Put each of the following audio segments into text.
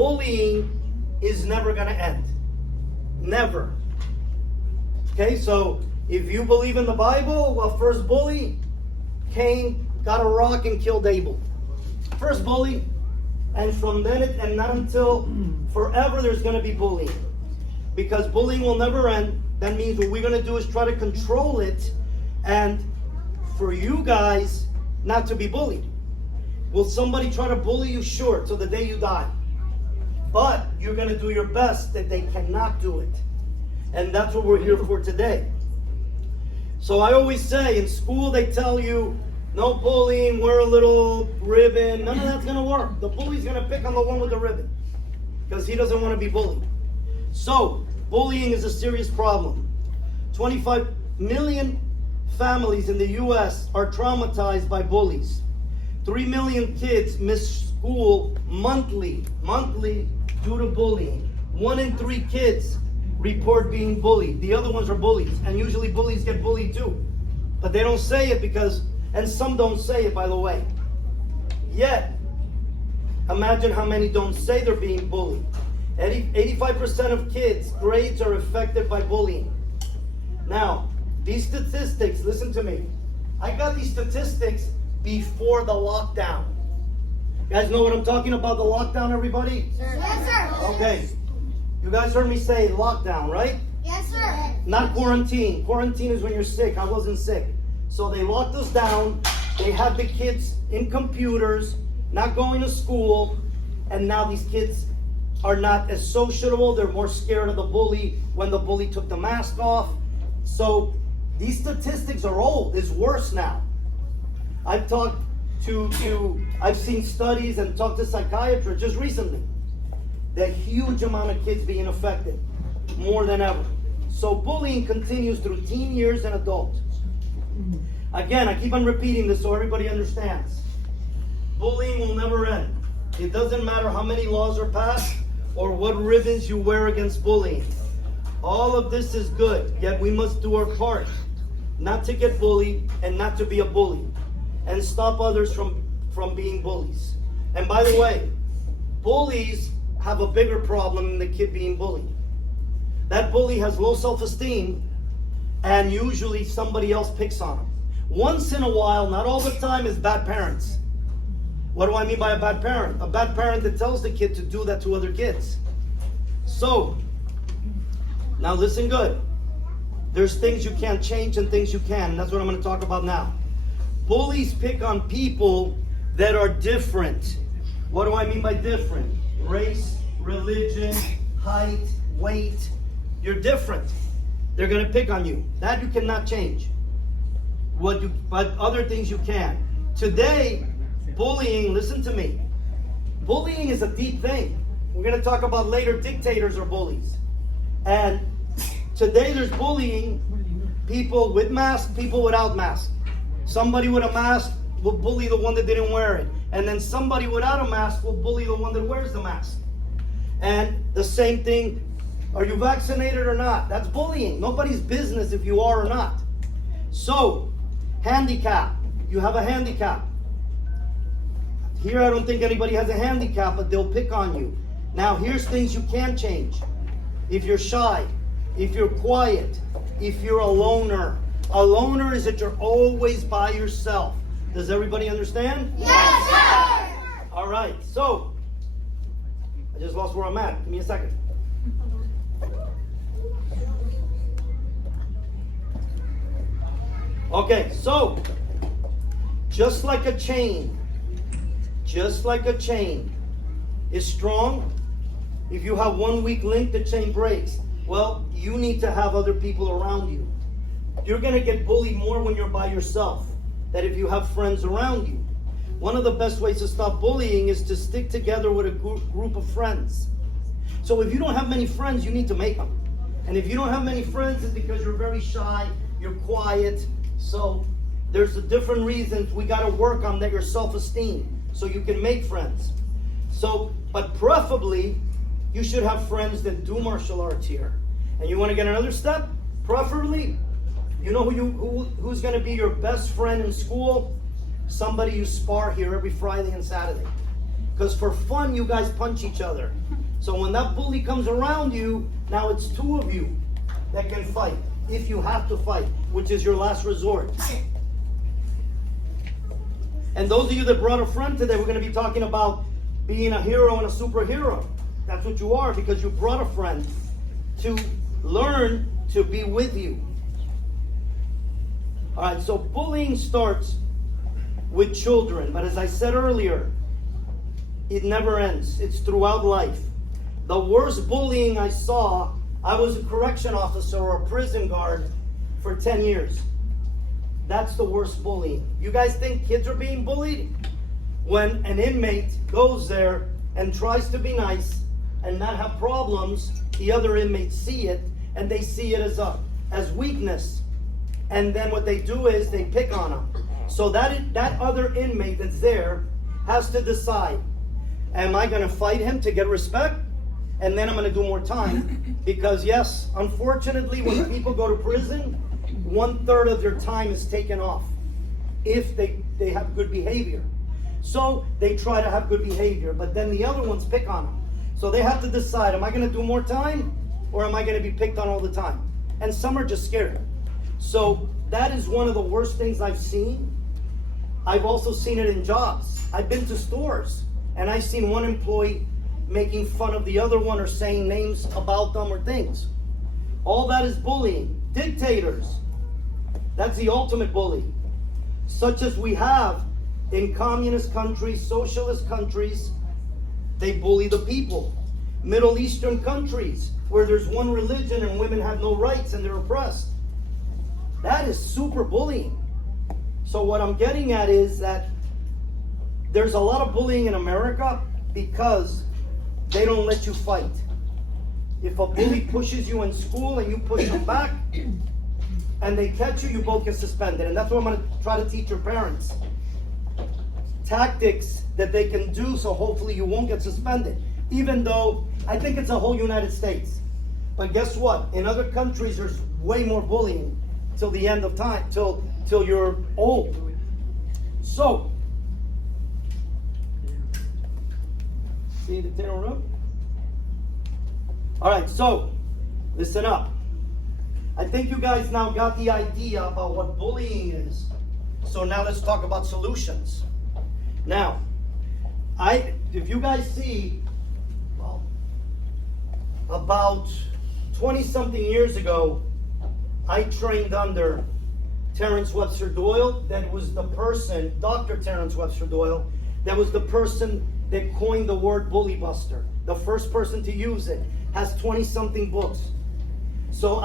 bullying is never going to end. Never. Okay, so if you believe in the Bible, well, first bully, Cain got a rock and killed Abel. First bully, and from then and not until forever there's going to be bullying. Because bullying will never end. That means what we're going to do is try to control it, and for you guys not to be bullied. Will somebody try to bully you? Sure, till the day you die. But you're going to do your best that they cannot do it. And that's what we're here for today. So I always say, in school they tell you, no bullying, wear a little ribbon. None of that's going to work. The bully's going to pick on the one with the ribbon because he doesn't want to be bullied. So, bullying is a serious problem. 25 million families in the U.S. are traumatized by bullies. 3 million kids miss school monthly due to bullying. 1 in 3 kids report being bullied. The other ones are bullies, and usually bullies get bullied too. But they don't say it because, and some don't say it, by the way. Yet, imagine how many don't say they're being bullied. 85% of kids' grades are affected by bullying. Now, these statistics, listen to me. I got these statistics before the lockdown. You guys know what I'm talking about, the lockdown, everybody? Sir. Yes, sir. Okay. You guys heard me say lockdown, right? Yes, sir. Not quarantine. Quarantine is when you're sick. I wasn't sick. So they locked us down. They had the kids in computers, not going to school, and now these kids are not as sociable. They're more scared of the bully when the bully took the mask off. So these statistics are old. It's worse now. I've seen studies and talked to psychiatrists just recently. The huge amount of kids being affected, more than ever. So bullying continues through teen years and adult. Again, I keep on repeating this so everybody understands. Bullying will never end. It doesn't matter how many laws are passed or what ribbons you wear against bullying. All of this is good, yet we must do our part not to get bullied and not to be a bully, and stop others from being bullies. And by the way, bullies have a bigger problem than the kid being bullied. That bully has low self-esteem, and usually somebody else picks on him. Once in a while, not all the time, is bad parents. What do I mean by a bad parent? A bad parent that tells the kid to do that to other kids. So, now listen good. There's things you can't change and things you can. And that's what I'm going to talk about now. Bullies pick on people that are different. What do I mean by different? Race, religion, height, weight. You're different. They're going to pick on you. That you cannot change. But other things you can. Today, bullying, listen to me. Bullying is a deep thing. We're going to talk about later dictators or bullies. And today there's bullying, people with masks, people without masks. Somebody with a mask will bully the one that didn't wear it. And then somebody without a mask will bully the one that wears the mask. And the same thing, are you vaccinated or not? That's bullying. Nobody's business if you are or not. So, handicap. You have a handicap. Here I don't think anybody has a handicap, but they'll pick on you. Now here's things you can change. If you're shy, if you're quiet, if you're a loner. A loner is that you're always by yourself. Does everybody understand? Yes, sir. All right, so I just lost where I'm at. Give me a second. Okay, so just like a chain is strong. If you have one weak link, the chain breaks. Well, you need to have other people around you. You're going to get bullied more when you're by yourself than if you have friends around you. One of the best ways to stop bullying is to stick together with a group of friends. So if you don't have many friends, you need to make them. And if you don't have many friends, it's because you're very shy, you're quiet. So there's the different reasons we got to work on that, your self-esteem, so you can make friends. So, but preferably, you should have friends that do martial arts here. And you want to get another step? Preferably, you know who's going to be your best friend in school? Somebody you spar here every Friday and Saturday. Because for fun, you guys punch each other. So when that bully comes around you, now it's two of you that can fight, if you have to fight, which is your last resort. And those of you that brought a friend today, we're going to be talking about being a hero and a superhero. That's what you are, because you brought a friend to learn to be with you. All right, so bullying starts with children, but as I said earlier, it never ends. It's throughout life. The worst bullying I saw, I was a correction officer or a prison guard for 10 years. That's the worst bullying. You guys think kids are being bullied? When an inmate goes there and tries to be nice and not have problems, the other inmates see it, and they see it as weakness. And then what they do is they pick on them. So that other inmate that's there has to decide, am I going to fight him to get respect? And then I'm going to do more time. Because yes, unfortunately, when people go to prison, 1/3 of their time is taken off if they have good behavior. So they try to have good behavior, but then the other ones pick on them. So they have to decide, am I going to do more time or am I going to be picked on all the time? And some are just scared. So that is one of the worst things I've seen. I've also seen it in jobs. I've been to stores and I've seen one employee making fun of the other one or saying names about them or things. All that is bullying. Dictators, that's the ultimate bully. Such as we have in communist countries, socialist countries, they bully the people. Middle Eastern countries, where there's one religion and women have no rights and they're oppressed. That is super bullying. So what I'm getting at is that there's a lot of bullying in America because they don't let you fight. If a bully pushes you in school and you push them back and they catch you, you both get suspended. And that's what I'm going to try to teach your parents. Tactics that they can do so hopefully you won't get suspended. Even though I think it's a whole United States. But guess what? In other countries there's way more bullying till the end of time, till you're old. So, see the tail road? All right, so listen up. I think you guys now got the idea about what bullying is. So now let's talk about solutions. Now, if you guys see, well, about 20-something years ago, I trained under Terrence Webster Doyle. That was the person, Dr. Terrence Webster Doyle, that was the person that coined the word bully buster. The first person to use it. Has 20-something books. So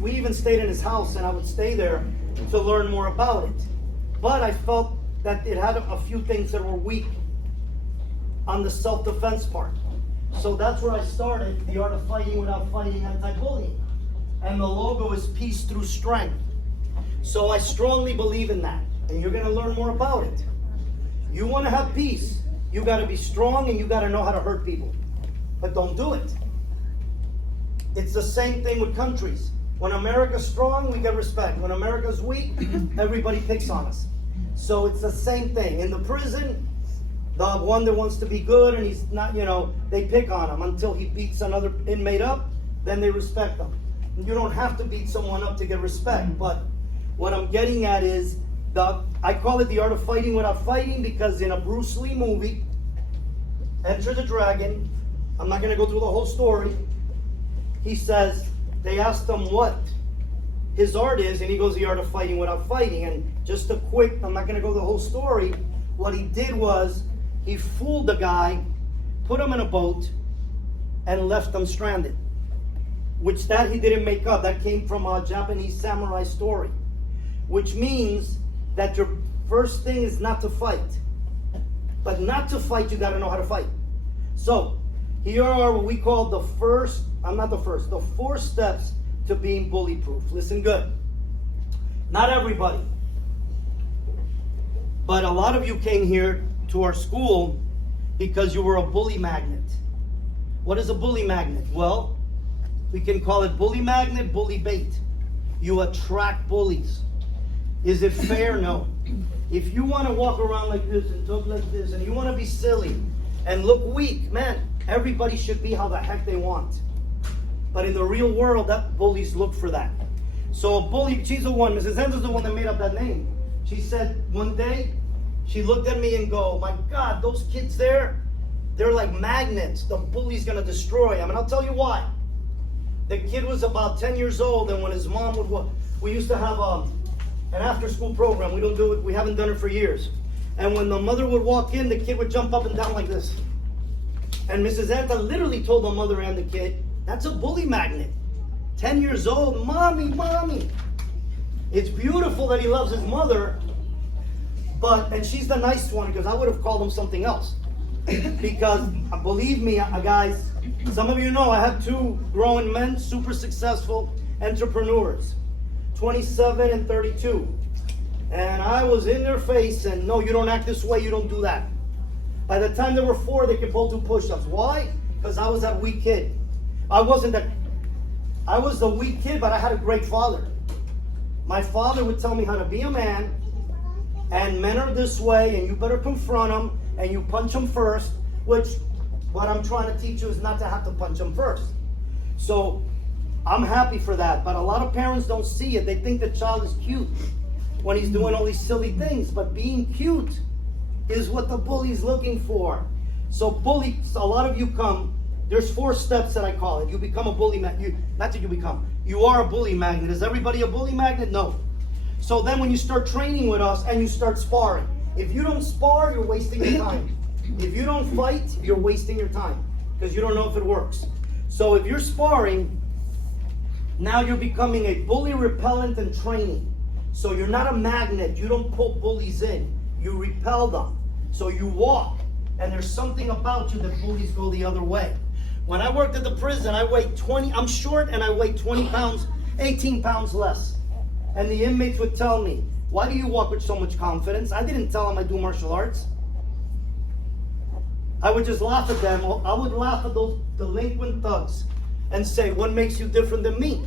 we even stayed in his house, and I would stay there to learn more about it. But I felt that it had a few things that were weak on the self-defense part. So that's where I started The Art of Fighting Without Fighting Anti-Bullying. And the logo is Peace Through Strength. So I strongly believe in that. And you're going to learn more about it. You want to have peace, you got to be strong and you got to know how to hurt people. But don't do it. It's the same thing with countries. When America's strong, we get respect. When America's weak, everybody picks on us. So it's the same thing. In the prison, the one that wants to be good and he's not, they pick on him until he beats another inmate up, then they respect him. You don't have to beat someone up to get respect, but what I'm getting at is, I call it The Art of Fighting Without Fighting because in a Bruce Lee movie, Enter the Dragon, I'm not going to go through the whole story, he says, they asked him what his art is, and he goes, The Art of Fighting Without Fighting. And just a quick, I'm not going to go the whole story, what he did was, he fooled the guy, put him in a boat, and left him stranded. Which that he didn't make up, that came from a Japanese samurai story. Which means that your first thing is not to fight. But not to fight, you got to know how to fight. So, here are what we call the 4 steps to being bully proof. Listen good. Not everybody, but a lot of you came here to our school because you were a bully magnet. What is a bully magnet? Well, we can call it bully magnet, bully bait. You attract bullies. Is it fair? No. If you want to walk around like this and talk like this and you want to be silly and look weak, man, everybody should be how the heck they want. But in the real world, that bullies look for that. So a bully, she's the one, Mrs. Anta's the one that made up that name. She said one day, she looked at me and go, my God, those kids there, they're like magnets. The bully's gonna destroy them. And I'll tell you why. The kid was about 10 years old, and when his mom would, we used to have an after-school program. We don't do it, we haven't done it for years. And when the mother would walk in, the kid would jump up and down like this. And Mrs. Anta literally told the mother and the kid, that's a bully magnet. 10 years old, mommy, mommy. It's beautiful that he loves his mother, and she's the nice one, because I would have called him something else. Because believe me, guys, some of you know I have 2 grown men, super successful entrepreneurs, 27 and 32. And I was in their face and, no, you don't act this way, you don't do that. By the time they were 4, they could both do push-ups. Why? Because I was that weak kid. I was the weak kid, but I had a great father. My father would tell me how to be a man, and men are this way, and you better confront them, and you punch them first, which what I'm trying to teach you is not to have to punch them first. So I'm happy for that, but a lot of parents don't see it. They think the child is cute when he's doing all these silly things, but being cute is what the bully's looking for. So a lot of you come, there's 4 steps that I call it. You become a bully magnet. Not that you become. You are a bully magnet. Is everybody a bully magnet? No. So then when you start training with us and you start sparring, if you don't spar, you're wasting your time. If you don't fight, you're wasting your time because you don't know if it works. So if you're sparring, now you're becoming a bully repellent and training. So you're not a magnet. You don't pull bullies in. You repel them. So you walk, and there's something about you that bullies go the other way. When I worked at the prison, I'm short and I weigh 20 pounds, 18 pounds less. And the inmates would tell me, why do you walk with so much confidence? I didn't tell them I do martial arts. I would just laugh at them. I would laugh at those delinquent thugs and say, what makes you different than me?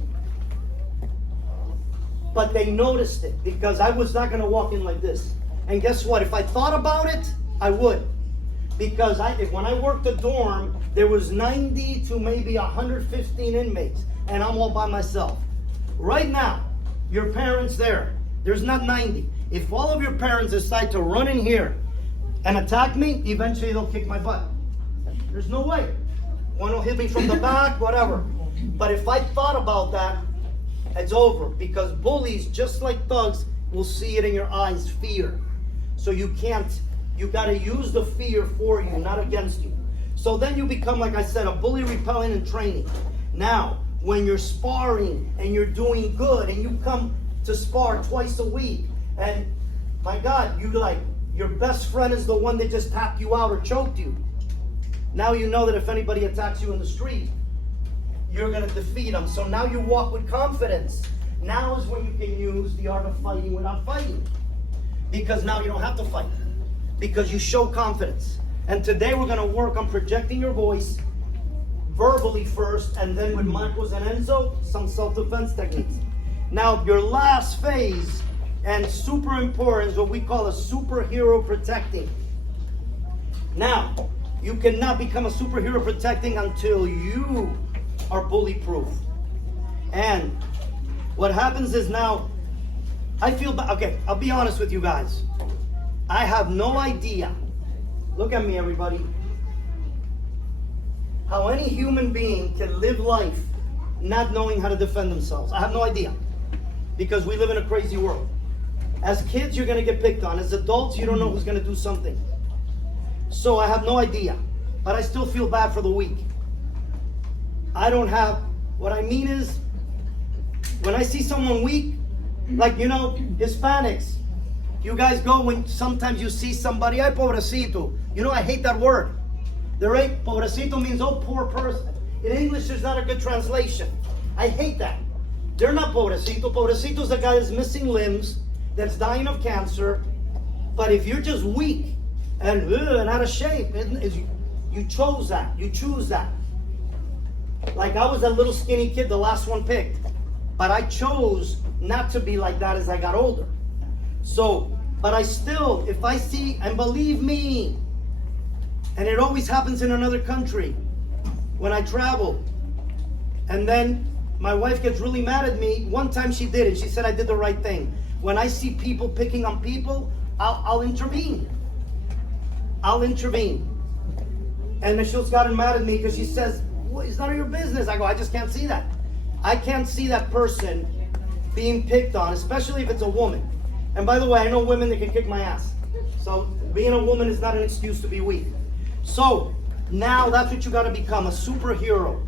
But they noticed it because I was not going to walk in like this. And guess what? If I thought about it, I would. Because when I worked the dorm, there was 90 to maybe 115 inmates, and I'm all by myself. Right now, your parents there's not 90. If all of your parents decide to run in here and attack me, eventually they'll kick my butt. There's no way. One will hit me from the back, whatever. But if I thought about that, it's over. Because bullies, just like thugs, will see it in your eyes, fear. So you got to use the fear for you, not against you. So then you become, like I said, a bully repellent and training. Now, when you're sparring and you're doing good and you come to spar twice a week, and my God, your best friend is the one that just tapped you out or choked you. Now you know that if anybody attacks you in the street, you're going to defeat them. So now you walk with confidence. Now is when you can use the art of fighting without fighting. Because now you don't have to fight. Because you show confidence. And today we're going to work on projecting your voice verbally first, and then with Marcos and Enzo, some self-defense techniques. Now, your last phase, and super important, is what we call a superhero protecting. Now, you cannot become a superhero protecting until you are bully proof. And what happens is now, okay, I'll be honest with you guys. I have no idea, look at me everybody, how any human being can live life not knowing how to defend themselves. I have no idea. Because we live in a crazy world. As kids, you're going to get picked on. As adults, you don't know who's going to do something. So I have no idea. But I still feel bad for the weak. What I mean is, when I see someone weak, like, Hispanics, you guys go when sometimes you see somebody, ay, pobrecito. I hate that word. Pobrecito means, oh, poor person. In English, there's not a good translation. I hate that. They're not pobrecito. Pobrecito's the guy that's missing limbs, that's dying of cancer. But if you're just weak and out of shape, you chose that. You choose that. Like I was that little skinny kid, the last one picked. But I chose not to be like that as I got older. So, but I still, if I see, and believe me, and it always happens in another country, when I travel. And then my wife gets really mad at me. One time she did it. She said I did the right thing. When I see people picking on people, I'll intervene. I'll intervene. And Michelle's gotten mad at me because she says, well, it's none of your business. I go, I just can't see that. I can't see that person being picked on, especially if it's a woman. And by the way, I know women that can kick my ass. So being a woman is not an excuse to be weak. So now that's what you got to become, a superhero.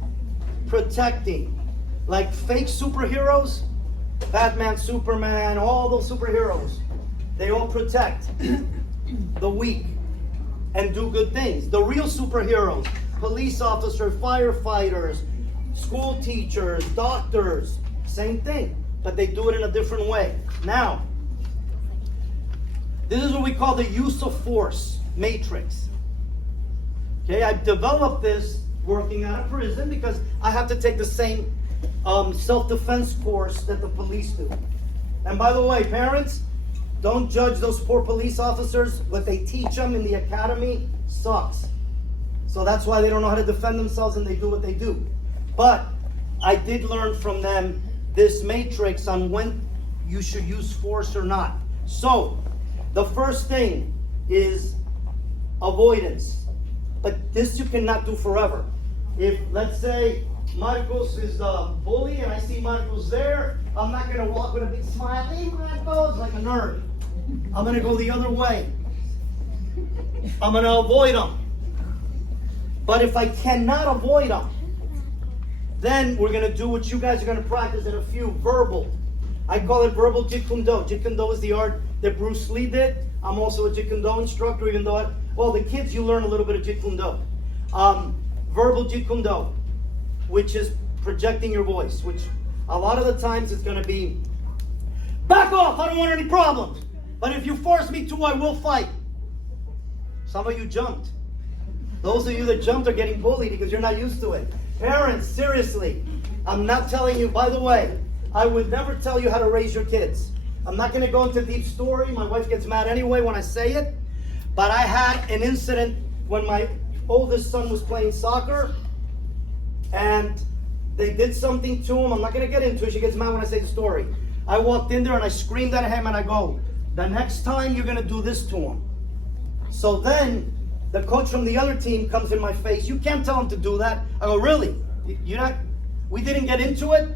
Protecting. Like fake superheroes, Batman, Superman, all those superheroes. They all protect the weak and do good things. The real superheroes, police officers, firefighters, school teachers, doctors, same thing. But they do it in a different way. Now, this is what we call the use of force matrix. Okay, I've developed this working out of prison because I have to take the same self-defense course that the police do. And by the way, parents, don't judge those poor police officers. What they teach them in the academy sucks. So that's why they don't know how to defend themselves and they do what they do. But I did learn from them this matrix on when you should use force or not. So the first thing is avoidance. But this you cannot do forever. If, let's say, Marcos is the bully and I see Marcos there, I'm not going to walk with a big smile, hey Marcos, like a nerd. I'm going to go the other way. I'm going to avoid him. But if I cannot avoid him, then we're going to do what you guys are going to practice in a few, verbal. I call it verbal Jeet Kune Do. Jeet Kune Do is the art that Bruce Lee did. I'm also a Jeet Kune Do instructor, even though, the kids, you learn a little bit of Jeet Kune Do. Verbal Jeet Kune Do, which is projecting your voice, which a lot of the times it's going to be, back off, I don't want any problems. But if you force me to, I will fight. Some of you jumped. Those of you that jumped are getting bullied because you're not used to it. Parents, seriously, I'm not telling you, by the way, I would never tell you how to raise your kids. I'm not going to go into deep story. My wife gets mad anyway when I say it. But I had an incident when my oldest son was playing soccer and they did something to him. I'm not going to get into it. She gets mad when I say the story. I walked in there and I screamed at him and I go, the next time you're going to do this to him. So then the coach from the other team comes in my face. You can't tell him to do that. I go, really? You're not? We didn't get into it,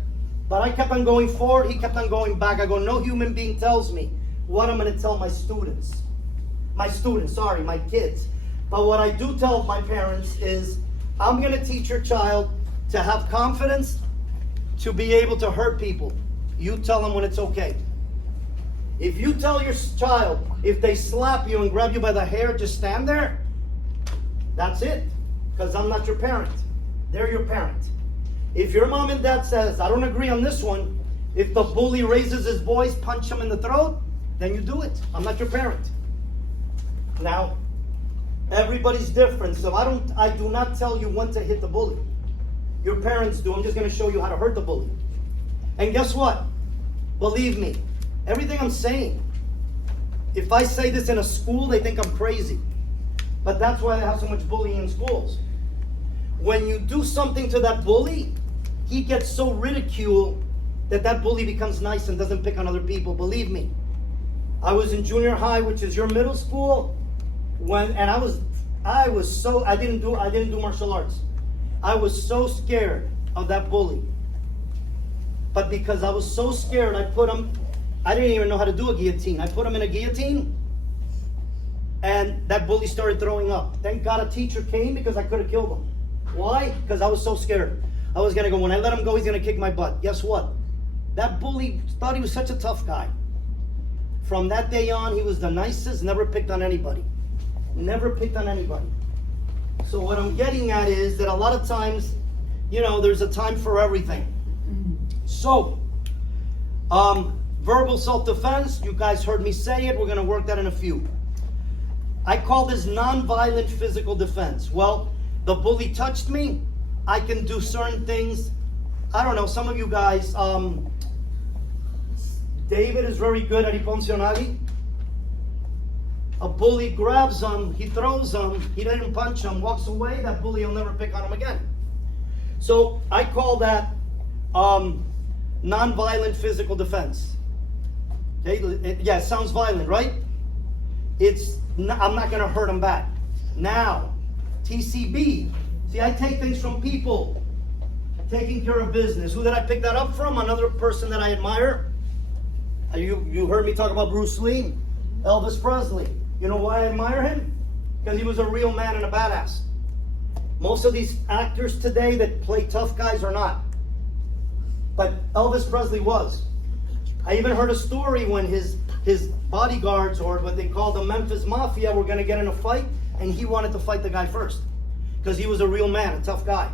but I kept on going forward. He kept on going back. I go, no human being tells me what I'm going to tell my students. My kids. But what I do tell my parents is, I'm going to teach your child to have confidence, to be able to hurt people. You tell them when it's okay. If you tell your child, if they slap you and grab you by the hair, just stand there, that's it. Because I'm not your parent. They're your parent. If your mom and dad says, I don't agree on this one, if the bully raises his voice, punch him in the throat, then you do it. I'm not your parent. Now, everybody's different, so I do not tell you when to hit the bully. Your parents do. I'm just going to show you how to hurt the bully. And guess what? Believe me, everything I'm saying, if I say this in a school, they think I'm crazy. But that's why they have so much bullying in schools. When you do something to that bully, he gets so ridiculed that bully becomes nice and doesn't pick on other people. Believe me. I was in junior high, which is your middle school, I didn't do martial arts. I was so scared of that bully. But because I was so scared, I didn't even know how to do a guillotine. I put him in a guillotine, and that bully started throwing up. Thank God a teacher came because I could have killed him. Why? Because I was so scared. I was going to go, when I let him go, he's going to kick my butt. Guess what? That bully thought he was such a tough guy. From that day on, he was the nicest, never picked on anybody. Never picked on anybody. So what I'm getting at is that a lot of times, there's a time for everything. So, verbal self-defense, you guys heard me say it. We're going to work that in a few. I call this non-violent physical defense. Well, the bully touched me. I can do certain things. I don't know, some of you guys, David is very good at Iponcionali. A bully grabs him, he throws him, he didn't punch him, walks away, that bully will never pick on him again. So I call that nonviolent physical defense. Okay, it sounds violent, right? I'm not going to hurt them back. Now, TCB. See, I take things from people. Taking care of business. Who did I pick that up from? Another person that I admire. You heard me talk about Bruce Lee, Elvis Presley. You know why I admire him? Because he was a real man and a badass. Most of these actors today that play tough guys are not. But Elvis Presley was. I even heard a story when his bodyguards, or what they call the Memphis Mafia, were going to get in a fight, and he wanted to fight the guy first. Because he was a real man, a tough guy.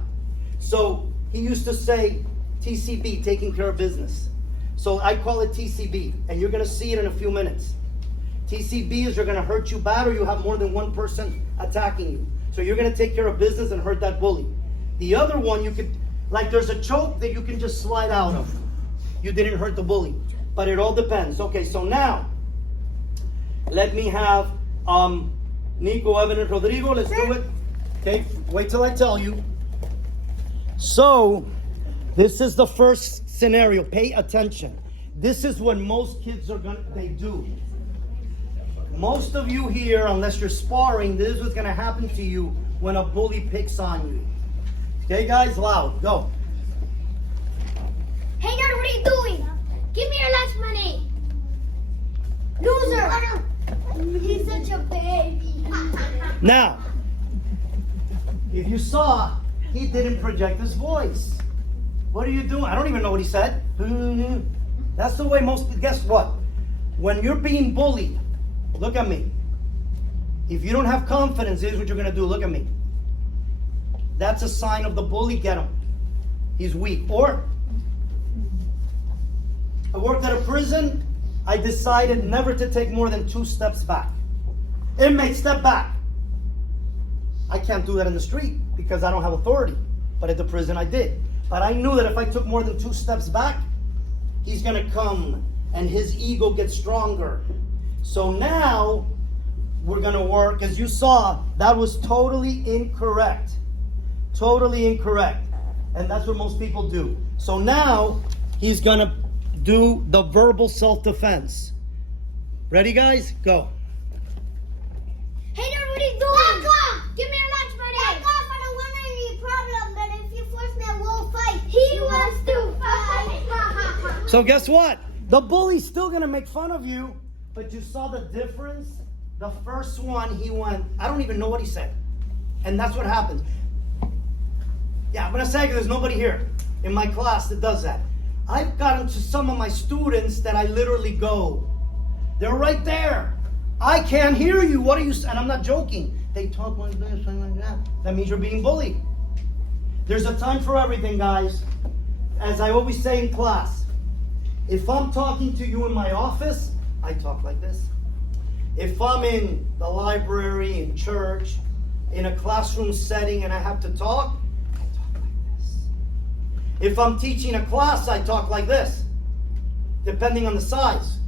So he used to say, TCB, taking care of business. So I call it TCB, and you're going to see it in a few minutes. TCB is you're going to hurt you bad, or you have more than one person attacking you. So you're going to take care of business and hurt that bully. The other one, you could, like there's a choke that you can just slide out of. You didn't hurt the bully. But it all depends. Okay, so now, let me have Nico, Evan, and Rodrigo. Let's do it. Okay, wait till I tell you. So, this is the first scenario. Pay attention. This is what most kids they do. Most of you here, unless you're sparring, this is what's going to happen to you when a bully picks on you. Okay, guys, loud. Go. Hey, Dad, what are you doing? Give me your lunch money. Loser. He's such a baby. Now, if you saw, he didn't project his voice. What are you doing? I don't even know what he said. That's the way most, guess what? When you're being bullied, look at me. If you don't have confidence, here's what you're going to do. Look at me. That's a sign of the bully. Get him. He's weak. Or, I worked at a prison. I decided never to take more than 2 steps back. Inmate, step back. I can't do that in the street because I don't have authority. But at the prison, I did. But I knew that if I took more than 2 steps back, he's going to come and his ego gets stronger. So now we're going to work. As you saw, that was totally incorrect. Totally incorrect. And that's what most people do. So now he's going to do the verbal self-defense. Ready, guys? Go. Hey, Dad, what are you doing? Back off! Give me your lunch money. Back off! I don't want any problem, but if you force me, I will fight. He wants to fight. So guess what? The bully's still going to make fun of you, but you saw the difference? The first one, he went, I don't even know what he said. And that's what happens. Yeah, I'm going to say there's nobody here in my class that does that. I've gotten to some of my students that I literally go, they're right there. I can't hear you. What are you saying? And I'm not joking. They talk like this and like that. That means you're being bullied. There's a time for everything, guys. As I always say in class, if I'm talking to you in my office, I talk like this. If I'm in the library, in church, in a classroom setting and I have to talk, I talk like this. If I'm teaching a class, I talk like this, depending on the size.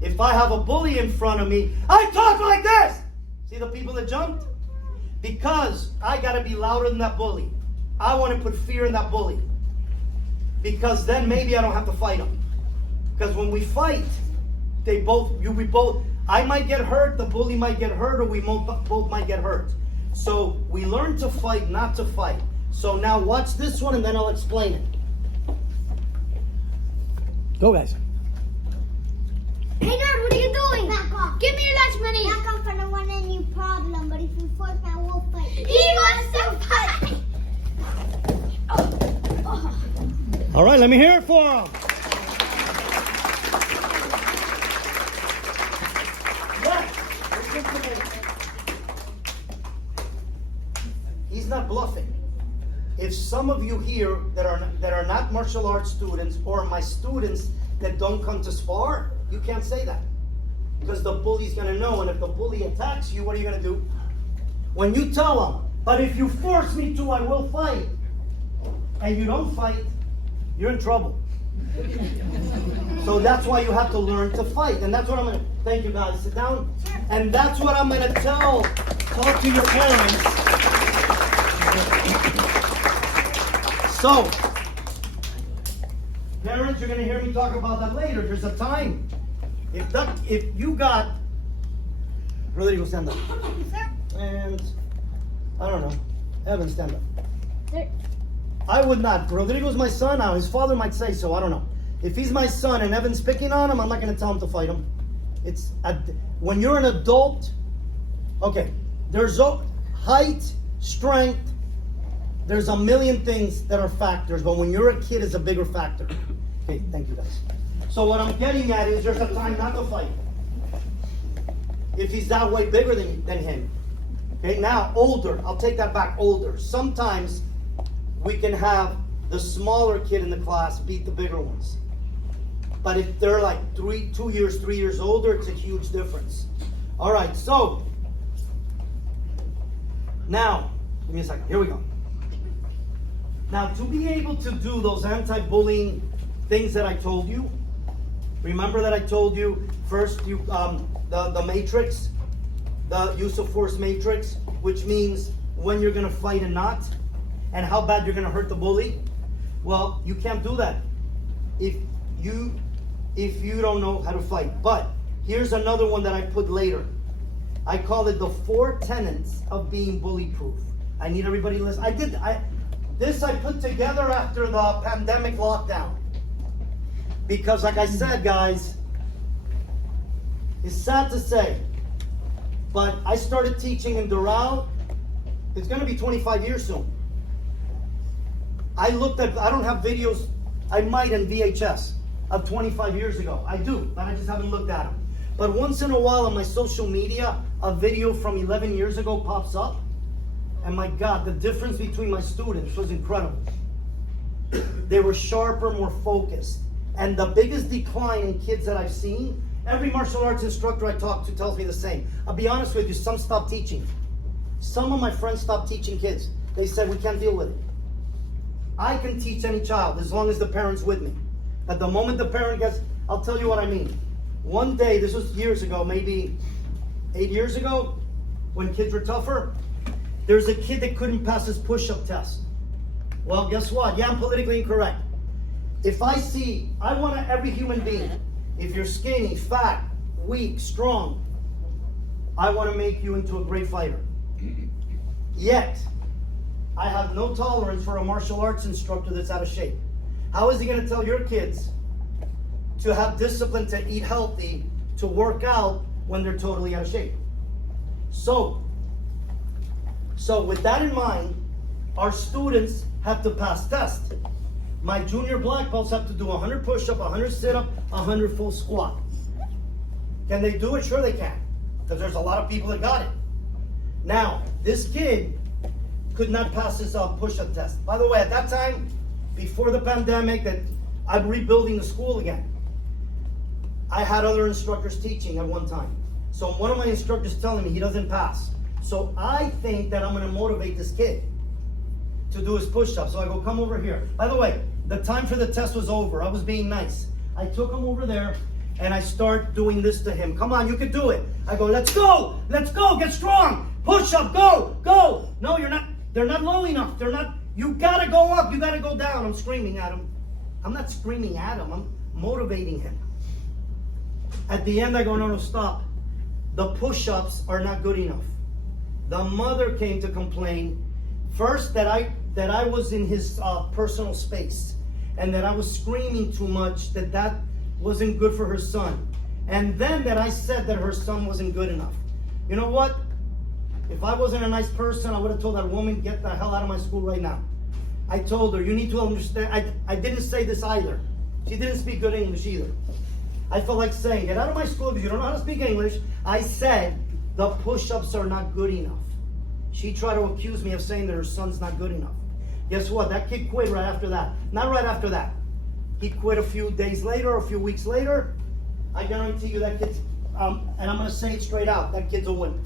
If I have a bully in front of me, I talk like this. See the people that jumped? Because I got to be louder than that bully. I want to put fear in that bully. Because then maybe I don't have to fight him. Because when we fight, I might get hurt, the bully might get hurt, or we both might get hurt. So we learn to fight, not to fight. So now watch this one and then I'll explain it. Go, guys. Hey, Dad, what are you doing? Back off. Give me your lunch money. Back off, I don't want any problem, but if you force me, I will fight. He wants to fight. All right, let me hear it for him. Yes, listen to me. He's not bluffing. If some of you here that are not martial arts students or my students that don't come to spar, you can't say that. Because the bully's going to know, and if the bully attacks you, what are you going to do? When you tell him, but if you force me to, I will fight, and you don't fight, you're in trouble. So that's why you have to learn to fight. And that's what I'm going to, thank you guys, sit down. And that's what I'm going to talk to your parents. So, parents, you're going to hear me talk about that later. There's a time. If you got, Rodrigo, stand up. And, I don't know, Evan, stand up. I would not. Rodrigo's my son now. His father might say so. I don't know. If he's my son and Evan's picking on him, I'm not going to tell him to fight him. When you're an adult, okay, there's height, strength, there's a million things that are factors, but when you're a kid, it's a bigger factor. Okay, thank you guys. So what I'm getting at is there's a time not to fight. If he's that way bigger than him. Okay, now older, I'll take that back, older. Sometimes we can have the smaller kid in the class beat the bigger ones. But if they're like 3 years older, it's a huge difference. All right, so now, give me a second, here we go. Now, to be able to do those anti-bullying things that I told you, remember that I told you first, the matrix, the use of force matrix, which means when you're going to fight and not, and how bad you're going to hurt the bully. Well, you can't do that if you don't know how to fight. But here's another one that I put later. I call it the 4 tenets of being bully-proof. I need everybody to listen. This I put together after the pandemic lockdown. Because like I said, guys, it's sad to say, but I started teaching in Doyle. It's going to be 25 years soon. I don't have videos, I might in VHS, of 25 years ago. I do, but I just haven't looked at them. But once in a while on my social media, a video from 11 years ago pops up. And my God, the difference between my students was incredible. They were sharper, more focused. And the biggest decline in kids that I've seen, every martial arts instructor I talk to tells me the same. I'll be honest with you, some stopped teaching. Some of my friends stopped teaching kids. They said, we can't deal with it. I can teach any child as long as the parent's with me. At the moment the parent gets, I'll tell you what I mean. One day, this was years ago, maybe 8 years ago, when kids were tougher, there's a kid that couldn't pass his push-up test. Well, guess what? Yeah, I'm politically incorrect. I want every human being, if you're skinny, fat, weak, strong, I want to make you into a great fighter. Yet, I have no tolerance for a martial arts instructor that's out of shape. How is he going to tell your kids to have discipline, to eat healthy, to work out when they're totally out of shape? So with that in mind, our students have to pass tests. My junior black belts have to do 100 push-up, 100 sit-up, 100 full squat. Can they do it? Sure they can, because there's a lot of people that got it. Now, this kid could not pass his push-up test. By the way, at that time, before the pandemic, that I'm rebuilding the school again, I had other instructors teaching at one time. So one of my instructors telling me he doesn't pass. So I think that I'm going to motivate this kid to do his push-ups. So I go, come over here. By the way, the time for the test was over. I was being nice. I took him over there and I start doing this to him. Come on, you can do it. I go, let's go, get strong. Push-up, go. No, you're not. They're not low enough. They're not. You gotta go up. You gotta go down. I'm screaming at him. I'm not screaming at him. I'm motivating him. At the end, I go, no, stop. The push-ups are not good enough. The mother came to complain first that I was in his personal space and that I was screaming too much, that wasn't good for her son. And then that I said that her son wasn't good enough. You know what? If I wasn't a nice person, I would have told that woman, get the hell out of my school right now. I told her, you need to understand. I didn't say this either. She didn't speak good English either. I felt like saying, get out of my school because you don't know how to speak English. I said, the push-ups are not good enough. She tried to accuse me of saying that her son's not good enough. Guess what? That kid quit right after that. Not right after that. He quit a few days later or a few weeks later. I guarantee you that kid's, and I'm going to say it straight out, that kid's a winner.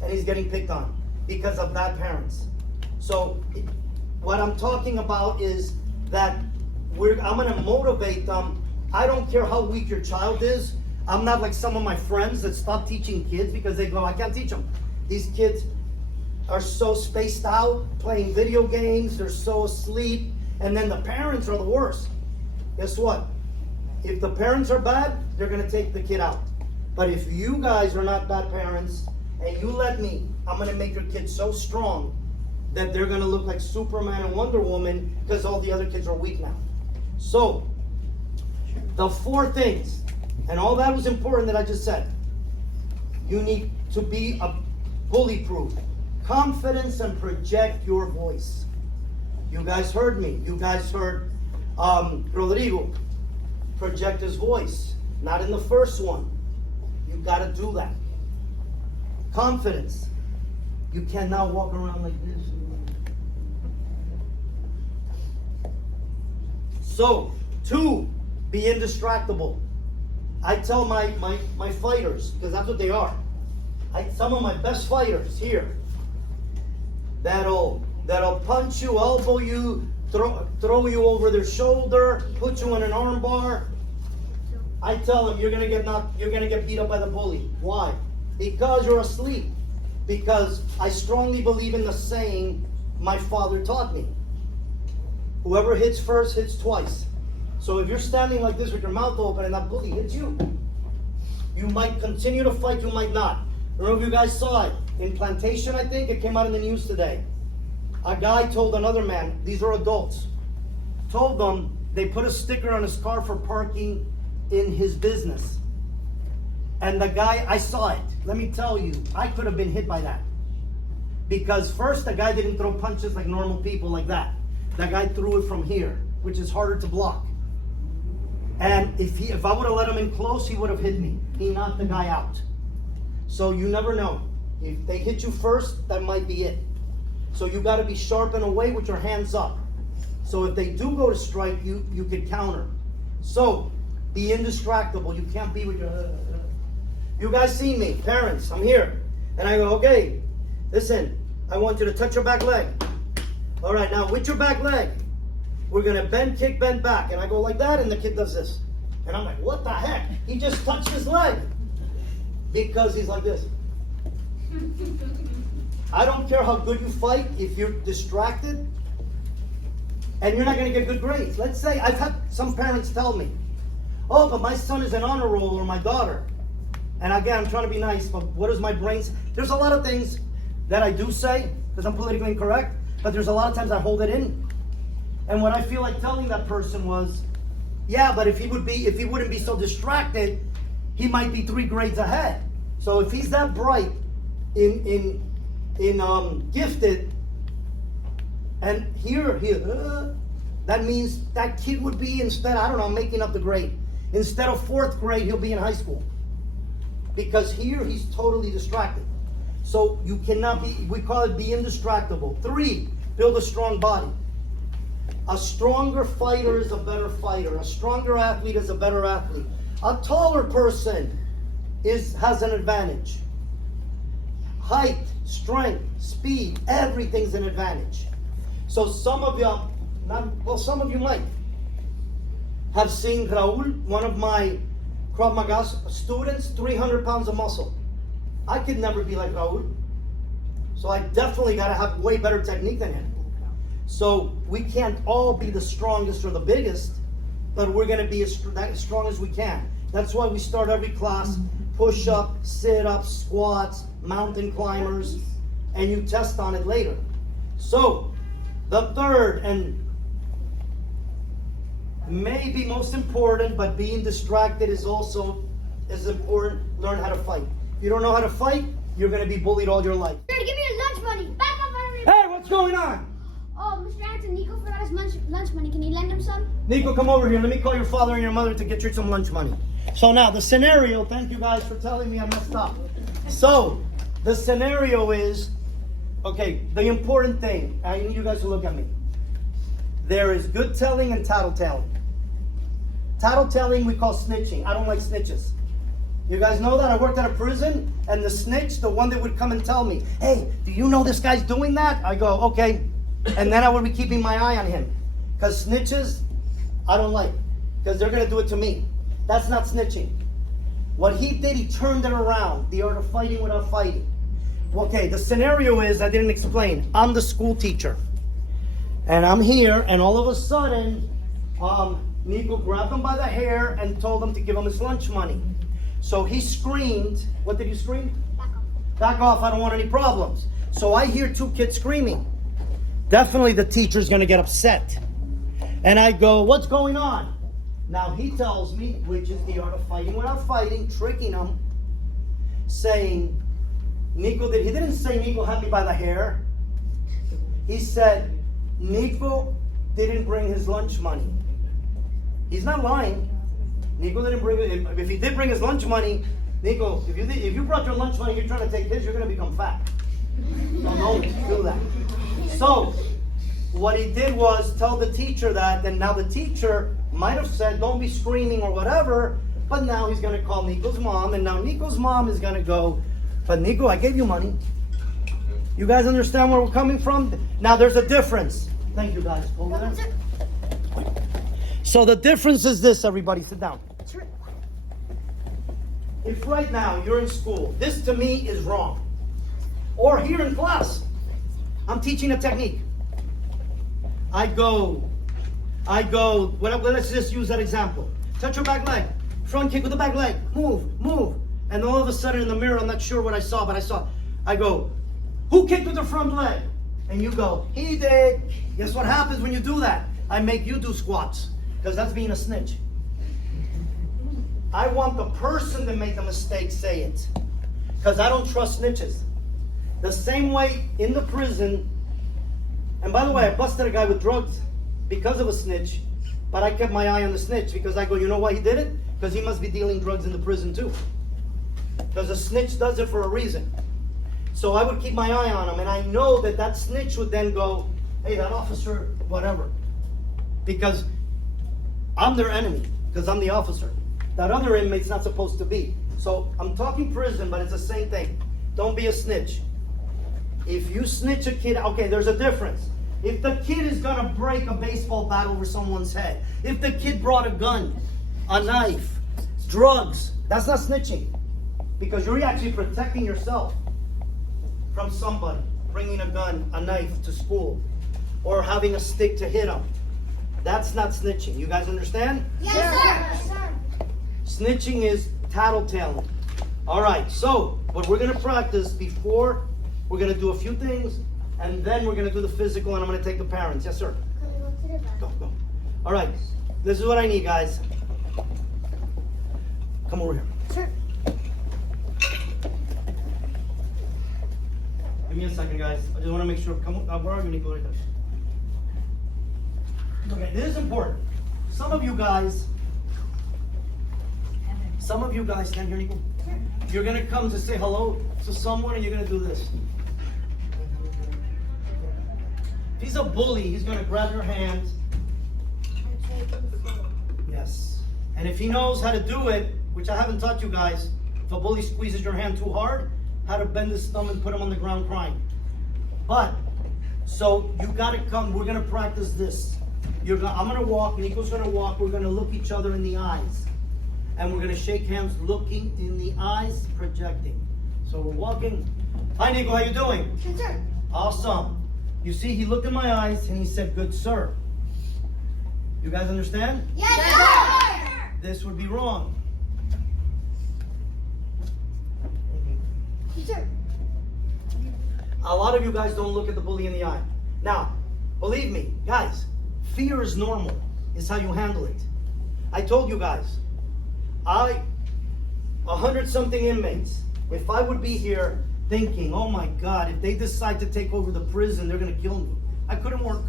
And he's getting picked on because of bad parents. So what I'm talking about is that I'm going to motivate them. I don't care how weak your child is. I'm not like some of my friends that stop teaching kids because they go, I can't teach them. These kids are so spaced out, playing video games. They're so asleep. And then the parents are the worst. Guess what? If the parents are bad, they're going to take the kid out. But if you guys are not bad parents, and you let me, I'm going to make your kid so strong that they're going to look like Superman and Wonder Woman because all the other kids are weak now. So, the 4 things, and all that was important that I just said. You need to be a bully-proof. Confidence and project your voice. You guys heard me. You guys heard Rodrigo project his voice. Not in the first one. You got to do that. Confidence. You cannot walk around like this. So, 2, be indistractable. I tell my fighters, because that's what they are. Some of my best fighters here, that'll punch you, elbow you, throw you over their shoulder, put you in an arm bar. I tell them you're gonna get beat up by the bully. Why? Because you're asleep. Because I strongly believe in the saying my father taught me. Whoever hits first hits twice. So if you're standing like this with your mouth open and that bully hits you, you might continue to fight, you might not. I don't know if you guys saw it. In Plantation, I think, it came out in the news today. A guy told another man, these are adults, told them they put a sticker on his car for parking in his business. And the guy, I saw it. Let me tell you, I could have been hit by that. Because first, the guy didn't throw punches like normal people like that. That guy threw it from here, which is harder to block. And if I would have let him in close, he would have hit me. He knocked the guy out. So you never know. If they hit you first, that might be it. So you got to be sharp and away with your hands up. So if they do go to strike, you could counter. So be indistractable. You can't be with your... You guys see me, parents, I'm here. And I go, okay, listen, I want you to touch your back leg. All right, now with your back leg, we're going to bend, kick, bend back. And I go like that, and the kid does this. And I'm like, what the heck? He just touched his leg. Because he's like this. I don't care how good you fight, if you're distracted, and you're not going to get good grades. Let's say, I've had some parents tell me, oh, but my son is an honor roll, or my daughter. And again, I'm trying to be nice, but what is my brain say? There's a lot of things that I do say, because I'm politically incorrect, but there's a lot of times I hold it in. And what I feel like telling that person was, yeah, but if he wouldn't be so distracted, he might be 3 grades ahead. So if he's that bright in gifted, and that means that kid would be instead, I don't know, I'm making up the grade. Instead of 4th grade, he'll be in high school. Because here, he's totally distracted. So you cannot be, we call it be indistractable. 3, build a strong body. A stronger fighter is a better fighter. A stronger athlete is a better athlete. A taller person has an advantage. Height, strength, speed, everything's an advantage. So some of you might have seen Raul, one of my Krav Maga students, 300 pounds of muscle. I could never be like Raul. So I definitely got to have way better technique than him. So we can't all be the strongest or the biggest, but we're going to be as strong as we can. That's why we start every class, push-up, sit-ups, squats, mountain climbers, and you test on it later. So the third and maybe most important, but being distracted is also as important, learn how to fight. If you don't know how to fight, you're going to be bullied all your life. Give me your lunch money. Back up out of Hey, what's going on? Oh, Mr. Anson, Nico forgot his lunch money. Can you lend him some? Nico, come over here. Let me call your father and your mother to get you some lunch money. So now, the scenario, thank you guys for telling me I messed up. So, the scenario is, okay, the important thing, I need you guys to look at me. There is good telling and tattletelling. Tattletelling we call snitching. I don't like snitches. You guys know that? I worked at a prison, and the snitch, the one that would come and tell me, hey, do you know this guy's doing that? I go, okay. And then I would be keeping my eye on him. Because snitches, I don't like. Because they're going to do it to me. That's not snitching. What he did, he turned it around. The art of fighting without fighting. Okay, the scenario is, I didn't explain. I'm the school teacher. And I'm here, and all of a sudden, Nico grabbed him by the hair and told him to give him his lunch money. So he screamed. What did you scream? Back off, I don't want any problems. So I hear two kids screaming. Definitely the teacher's gonna get upset. And I go, what's going on? Now he tells me, which is the art of fighting without fighting, tricking him, saying, Nico he didn't say Nico had me by the hair. He said, Nico didn't bring his lunch money. He's not lying. Nico didn't bring it. If he did bring his lunch money, Nico, if you brought your lunch money, you're trying to take his, you're going to become fat. So don't do that. So what he did was tell the teacher that, and now the teacher might have said, don't be screaming or whatever, but now he's going to call Nico's mom, and now Nico's mom is going to go, but Nico, I gave you money. You guys understand where we're coming from? Now there's a difference. Thank you guys. Over there. So the difference is this, everybody, sit down. If right now you're in school, this to me is wrong. Or here in class, I'm teaching a technique. I go, let's just use that example. Touch your back leg, front kick with the back leg, move. And all of a sudden in the mirror, I'm not sure what I saw, but I go, who kicked with the front leg? And you go, he did. Guess what happens when you do that? I make you do squats, because that's being a snitch. I want the person that made the mistake say it, because I don't trust snitches. The same way in the prison, and by the way, I busted a guy with drugs because of a snitch, but I kept my eye on the snitch, because I go, you know why he did it? Because he must be dealing drugs in the prison too. Because a snitch does it for a reason. So I would keep my eye on him, and I know that that snitch would then go, hey, that officer, whatever. Because I'm their enemy, because I'm the officer. That other inmate's not supposed to be. So I'm talking prison, but it's the same thing. Don't be a snitch. If you snitch a kid, okay, there's a difference. If the kid is gonna break a baseball bat over someone's head, if the kid brought a gun, a knife, drugs, that's not snitching. Because you're actually protecting yourself from somebody bringing a gun, a knife to school, or having a stick to hit them. That's not snitching. You guys understand? Yes, sir. Snitching is tattletaling. All right, so what we're going to practice before, we're going to do a few things, and then we're going to do the physical, and I'm going to take the parents. Yes, sir? Go. All right, this is what I need, guys. Come over here. Sure. Give me a second, guys. I just want to make sure. Come on, where are you, Nico? Right there. Okay, this is important. Some of you guys, stand here, Nico. You're going to come to say hello to someone, and you're going to do this. If he's a bully, he's going to grab your hand. Yes. And if he knows how to do it, which I haven't taught you guys, if a bully squeezes your hand too hard, how to bend his thumb and put him on the ground crying. But, so you got to come, we're going to practice this. I'm going to walk, Nico's going to walk, we're going to look each other in the eyes. And we're going to shake hands looking in the eyes, projecting. So we're walking. Hi, Nico, how you doing? Good, sir. Awesome. You see, he looked in my eyes and he said, good, sir. You guys understand? Yes, sir. This would be wrong. Yes, sir. A lot of you guys don't look at the bully in the eye. Now, believe me, guys, fear is normal. It's how you handle it. I told you guys, 100-something inmates, if I would be here thinking, oh my God, if they decide to take over the prison, they're going to kill me. I couldn't work.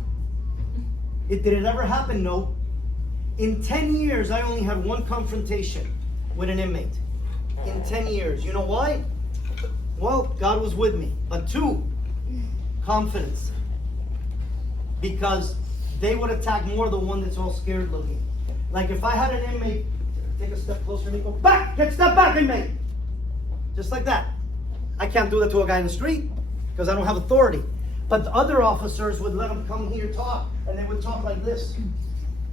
Did it ever happen? No. In 10 years, I only had one confrontation with an inmate. In 10 years. You know why? Well, God was with me. But 2, confidence. Because they would attack more the one that's all scared looking. Like if I had an inmate, take a step closer, Nico. Back! Get step back, inmate! Just like that. I can't do that to a guy in the street because I don't have authority. But the other officers would let them come here talk, and they would talk like this.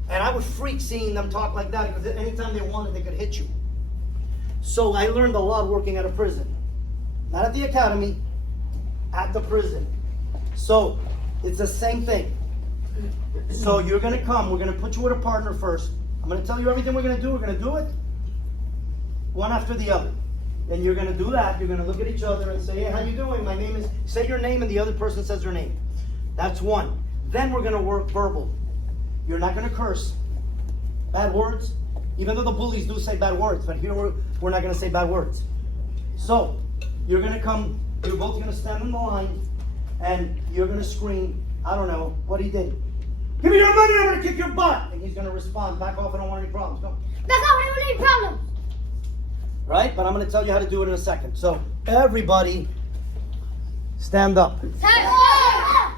And I would freak seeing them talk like that because anytime they wanted, they could hit you. So I learned a lot working at a prison. Not at the academy, at the prison. So it's the same thing. So you're gonna come, we're gonna put you with a partner first. I'm gonna tell you everything we're gonna do it one after the other. And you're gonna do that, you're gonna look at each other and say, hey, how you doing? My name is, say your name and the other person says their name. That's one. Then we're gonna work verbal. You're not gonna curse. Bad words, even though the bullies do say bad words, but here we're not gonna say bad words. So, you're gonna come, you're both gonna stand in the line, and you're gonna scream, I don't know, what he did. Give me your money, I'm gonna kick your butt! And he's gonna respond, back off, I don't want any problems, go. Back off, I don't want any problems. Right? But I'm gonna tell you how to do it in a second. So, everybody, stand up.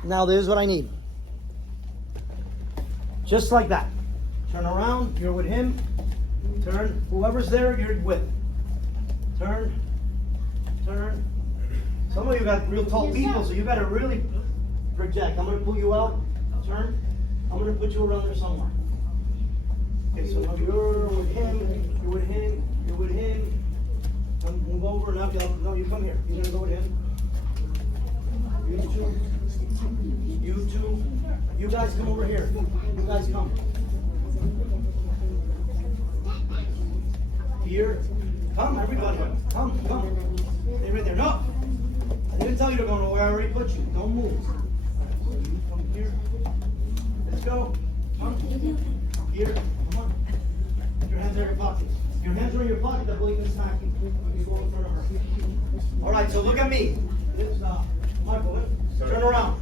Now, there's what I need. Just like that. Turn around, you're with him. Turn, whoever's there, you're with. Turn. Some of you got real tall people, so you gotta really project. I'm gonna pull you out. Turn. I'm gonna put you around there somewhere. Okay, so now you're with him, you're with him, you're with him. Move over and up. No, you come here. You're gonna go with him. You two. You two. You guys come over here. You guys come. Here. Come, everybody. Come. Stay right there. No! I didn't tell you to go nowhere. I already put you. Don't move. So you come here. Let's go. Come. Here. Come on. Put your hands in your pockets. Your hands are in your pocket. That bully can smack you. You go in front of her. All right, so look at me. Michael, turn around.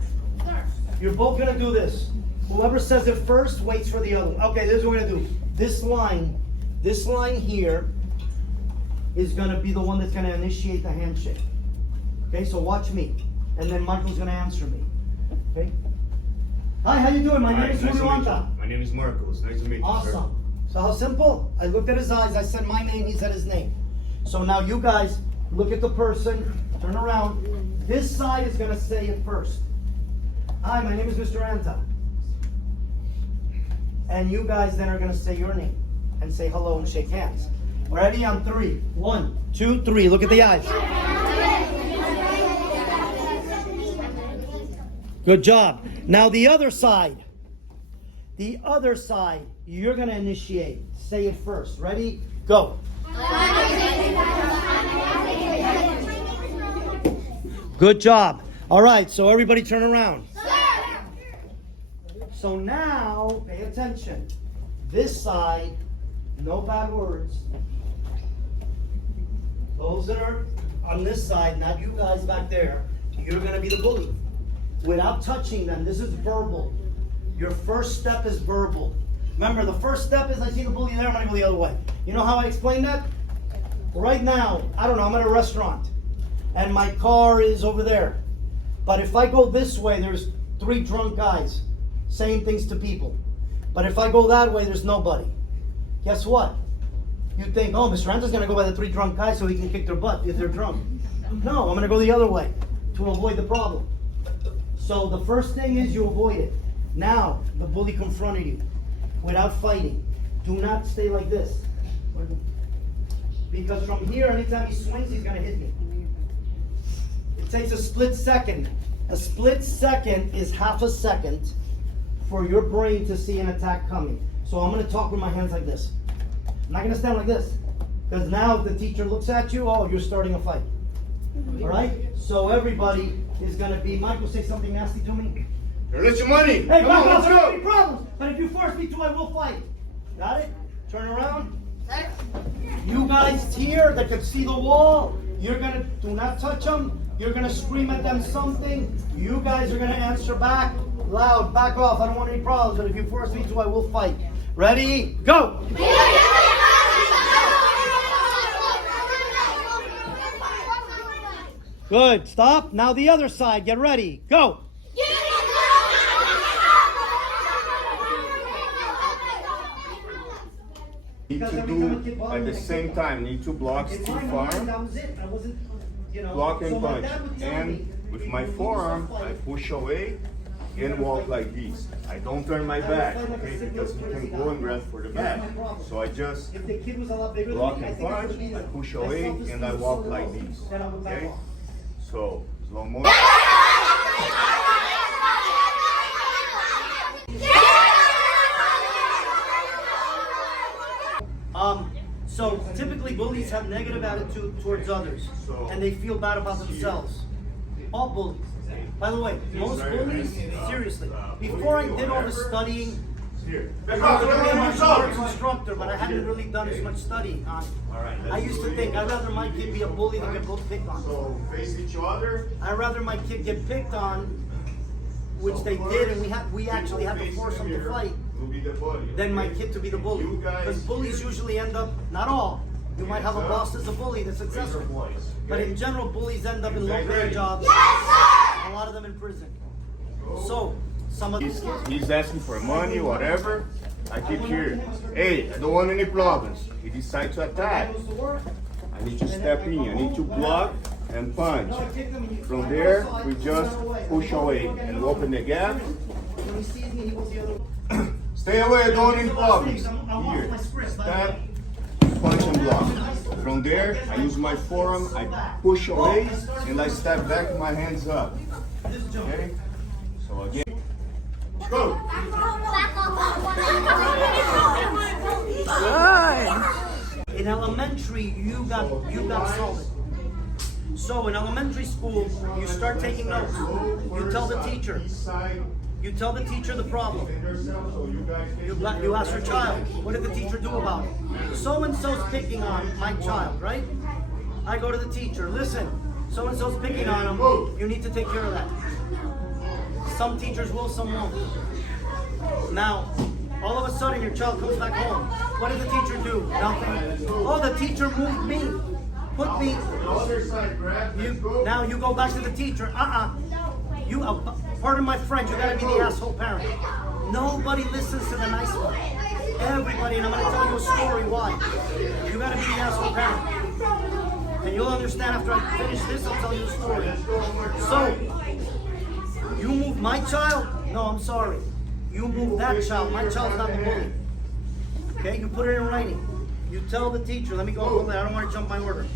You're both going to do this. Whoever says it first waits for the other one. Okay, this is what we're going to do. This line here is going to be the one that's going to initiate the handshake. Okay, so watch me. And then Michael's going to answer me. Okay? Hi, how you doing? My name is Julio Anta. My name is Marco. It's nice to meet you, Awesome. sir. So how simple? I looked at his eyes. I said my name. He said his name. So now you guys look at the person. Turn around. This side is going to say it first. Hi, my name is Mr. Anta. And you guys then are going to say your name and say hello and shake hands. Ready on 3. 1, 2, 3. Look at the eyes. Good job. Now the other side. The other side, you're going to initiate. Say it first. Ready? Go. Good job. All right, so everybody turn around. So now, pay attention. This side, no bad words. Those that are on this side, not you guys back there, you're going to be the bully. Without touching them, this is verbal. Your first step is verbal. Remember, the first step is I see the bully there, I'm going to go the other way. You know how I explain that? Right now, I don't know, I'm at a restaurant, and my car is over there. But if I go this way, there's 3 drunk guys saying things to people. But if I go that way, there's nobody. Guess what? You think, oh, Mr. Anta's going to go by the 3 drunk guys so he can kick their butt if they're drunk. No, I'm going to go the other way to avoid the problem. So the first thing is you avoid it. Now, the bully confronted you without fighting. Do not stay like this. Because from here, anytime he swings, he's going to hit me. It takes a split second. A split second is half a second for your brain to see an attack coming. So I'm going to talk with my hands like this. I'm not going to stand like this. Because now if the teacher looks at you, oh, you're starting a fight. All right? So everybody is going to be, Michael, say something nasty to me. Let's your money. Hey, come on, let's no go. problems. But if you force me to, I will fight. Got it? Turn around. You guys here that can see the wall, you're going to, do not touch them. You're going to scream at them something. You guys are going to answer back loud. Back off. I don't want any problems. But if you force me to, I will fight. Ready? Go. Good. Stop. Now the other side. Get ready. Go. Need to do at the same time. Need 2 blocks, too far. Block and punch. And with my forearm, I push away and walk like this. I don't turn my back, okay? Because you can go and grab for the back. So I just block and punch, I push away, and I walk like this, okay? So, slow motion. Typically, bullies have negative attitude towards others, and they feel bad about themselves. All bullies. By the way, most bullies, seriously, before I did all the studying, I was going to be a martial arts instructor, but I hadn't really done as much studying on it. I used to think I'd rather my kid be a bully than get picked on. So face each other. I'd rather my kid get picked on, which they did, and we actually had to force them to fight, than my kid to be the bully. Because bullies usually end up, not all, you might have a boss that's a bully that's successful. But in general, bullies end up in low-paying jobs. A lot of them in prison. So, some of He's asking for money, whatever. I keep hearing, hey, I don't want any problems. He decides to attack. I need to step in, I need to block and punch. From there, we just push away and open the gap. when he sees me, he will see other. Stay away, don't need problems. Here, step, punch and block. From there, I use my forearm, I push away, and I step back with my hands up. Okay? So again, go. In elementary, you got solid. So in elementary school, you start taking notes. You tell the teacher. You tell the teacher the problem. You ask your child, what did the teacher do about it? So-and-so's picking on my child, right? I go to the teacher, listen, so-and-so's picking on him, you need to take care of that. Some teachers will, some won't. Now, all of a sudden your child comes back home. What did the teacher do? Nothing. Oh, the teacher moved me. Put me. Now you go back to the teacher. You, pardon my French, you gotta be the asshole parent. Nobody listens to the nice one. Everybody, and I'm gonna tell you a story why. You gotta be the asshole parent. And you'll understand after I finish this, I'll tell you a story. So, you move my child? No, I'm sorry. You move that child. My child's not the bully. Okay, you put it in writing. You tell the teacher, let me go hold that, I don't want to jump my order.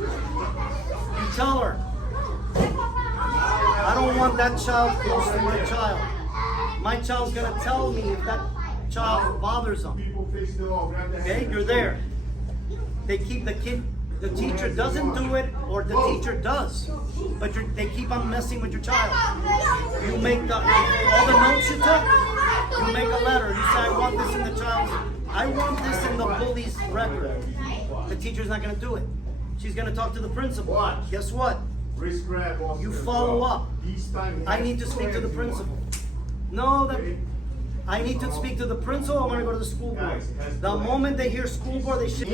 You tell her, I don't want that child close to my child. My child's gonna tell me if that child bothers them. Okay, you're there. They keep the kid, the teacher doesn't do it, or the teacher does, but they keep on messing with your child. You make all the notes you took, you make a letter. You say, I want this in the child's, I want this in the bully's record. The teacher's not gonna do it. She's gonna talk to the principal. Guess what? You follow up. I need to speak to the principal. No, I need to speak to the principal. I want to go to the school board. The moment they hear school board, they should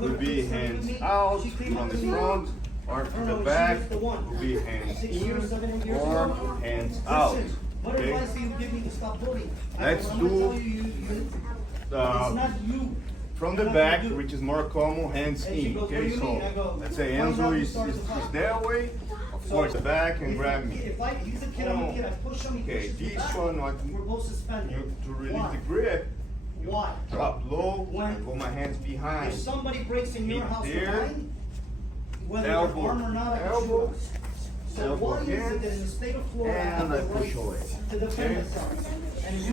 Would be hands out from the front or from the back. Would be hands in or hands out. What Okay? advice do you give me to stop bullying? Let's do it's not you. from the back, which is more common, hands in. Okay, so let's say Enzo is that way. Of course, the back and grab me. If he's a kid, I'm a kid. I push him. Okay, this one, We're both suspended. to release the grip, Why? drop low and put my hands behind. If somebody breaks in your house There. behind, whether you're Elbow. armed or not, I can Elbow. shoot. So Elbow why is it again. that in the state of Florida, I have And the I push right away. to defend Okay. myself? And you